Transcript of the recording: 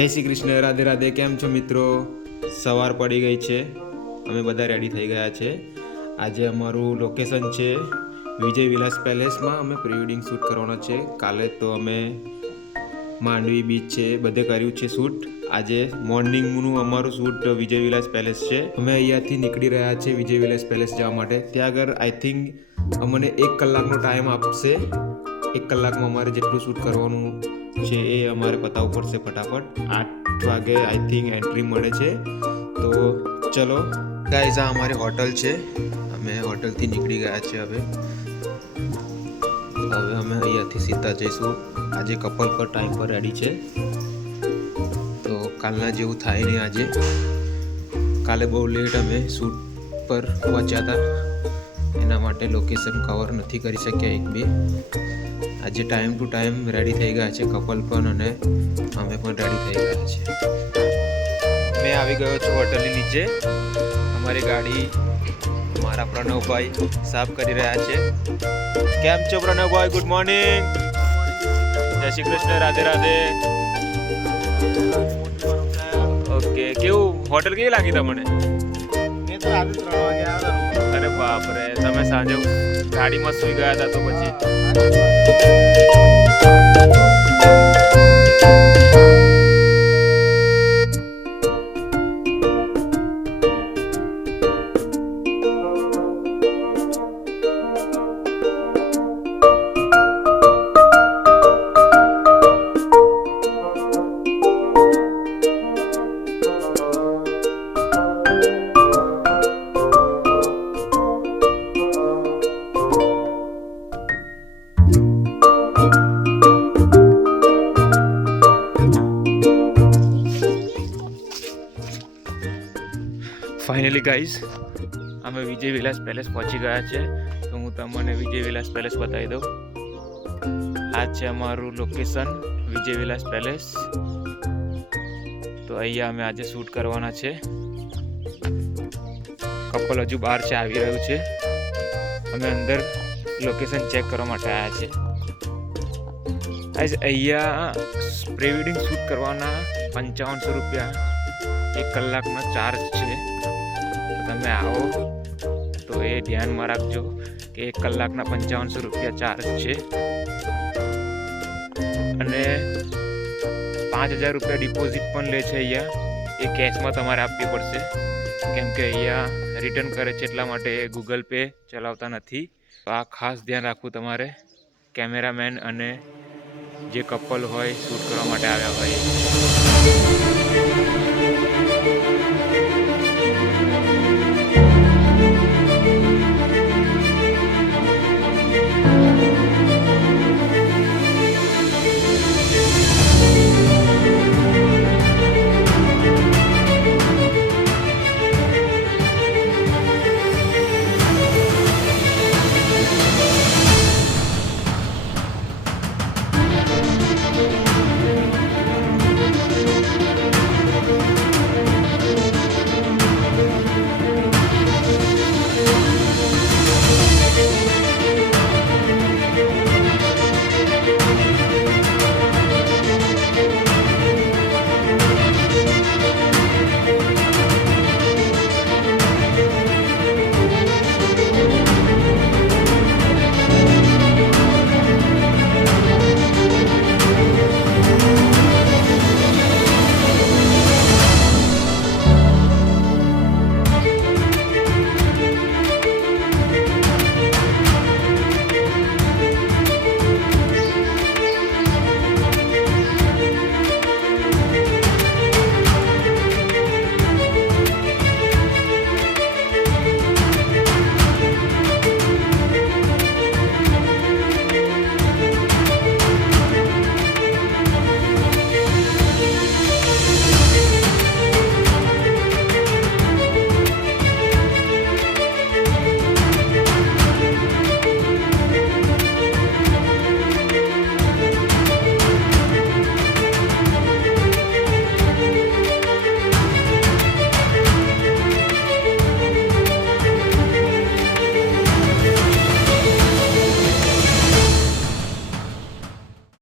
જય શ્રી કૃષ્ણ, રાધે રાધે. કેમ છો મિત્રો? સવાર પડી ગઈ છે, અમે બધા રેડી થઈ ગયા છે. આજે અમારું લોકેશન છે વિજય વિલાસ પેલેસમાં. અમે પ્રી વેડિંગ શૂટ કરવાનો છે. કાલે તો અમે માંડવી બીચ છે બધે કર્યું છે શૂટ. આજે મોર્નિંગનું અમારું શૂટ વિજય વિલાસ પેલેસ છે. અમે અહીંયાથી નીકળી રહ્યા છે વિજય વિલાસ પેલેસ જવા માટે. ત્યાં આગળ આઈ થિંક અમને 1 કલાકનો ટાઈમ આપશે. 1 કલાકમાં અમારે જેટલું શૂટ કરવાનું છે એ અમારે પતાવવું પડશે ફટાફટ. 8 વાગે આઈ થિંક એન્ટ્રી મળે છે. તો ચલો ગાઈઝ, આ અમારી હોટલ છે. અમે હોટલથી નીકળી ગયા છે. હવે અમે અહીંયાથી સીધા જઈશું. આજે કપલ પર ટાઈમ પર રેડી છે, તો કાલના જેવું થાય નહીં આજે. કાલે બહુ લેટ અમે શૂટ પર પહોંચ્યા હતા, એના માટે લોકેશન કવર નથી કરી શક્યા એક બી. આજે ટાઈમ ટુ ટાઈમ રેડી થઈ ગયા છે કપલ પણ, અને અમે પણ રેડી થઈ ગયા છે. મેં આવી ગયો છું હોટલની નીચે. અમારી ગાડી મારા પ્રણવભાઈ સાફ કરી રહ્યા છે. કેમ છો પ્રણવભાઈ? Good morning. જય શ્રી કૃષ્ણ, રાધે રાધે. ઓકે, કેવું હોટલ કેવી લાગી તમને? અરે બાપરે, તમે સાંજે ગાડીમાં સુઈ ગયા હતા તો પછી ફાઇનલી ગાઈઝ અમે વિજય વિલાસ પેલેસ પહોંચી ગયા છે. તો હું તમને વિજય વિલાસ પેલેસ બતાવી દઉં. આ છે અમારું લોકેશન વિજય વિલાસ પેલેસ. તો અહીંયા અમે આજે શૂટ કરવાના છે. કપલ હજુ બહાર છે, આવી રહ્યું છે. અમે અંદર લોકેશન ચેક કરવા માટે આવ્યા છે. અહીંયા પ્રી વેડિંગ શૂટ કરવાના 5500 રૂપિયા 1 કલાકનો ચાર્જ છે. તમે આવો તો એ ધ્યાનમાં રાખજો કે 1 કલાકના 5500 રૂપિયા ચાર્જ છે. અને 5000 રૂપિયા ડિપોઝિટ પણ લે છે અહીંયા. એ કેશમાં તમારે આપવી પડશે, કેમ કે અહીંયા રિટર્ન કરે છે, એટલા માટે ગૂગલ પે ચલાવતા નથી. તો આ ખાસ ધ્યાન રાખવું તમારે, કેમેરામેન અને જે કપલ હોય શૂટ કરવા માટે આવ્યા હોય.